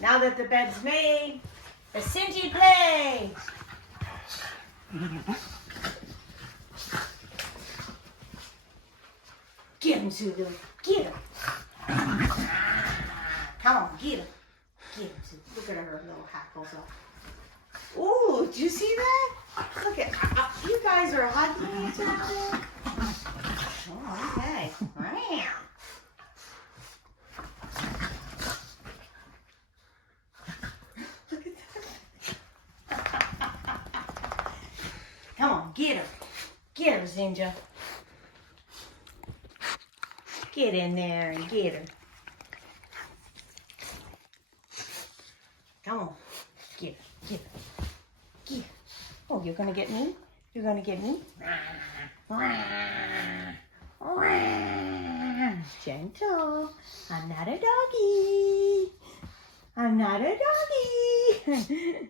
Now that the bed's made, Basenji play. Get him, Zulu. Get him. Come on, get him. Get him, Zulu. Look at her little hackles up. Ooh, did you see that? Look at, you guys are hugging each other. Oh, okay. Look at that. Come on, get her. Get her, Zinga. Get in there and get her. Come on. Get her. Get her. Get her. Oh, you're going to get me? You're going to get me? Gentle. I'm not a doggy. I'm not a doggy.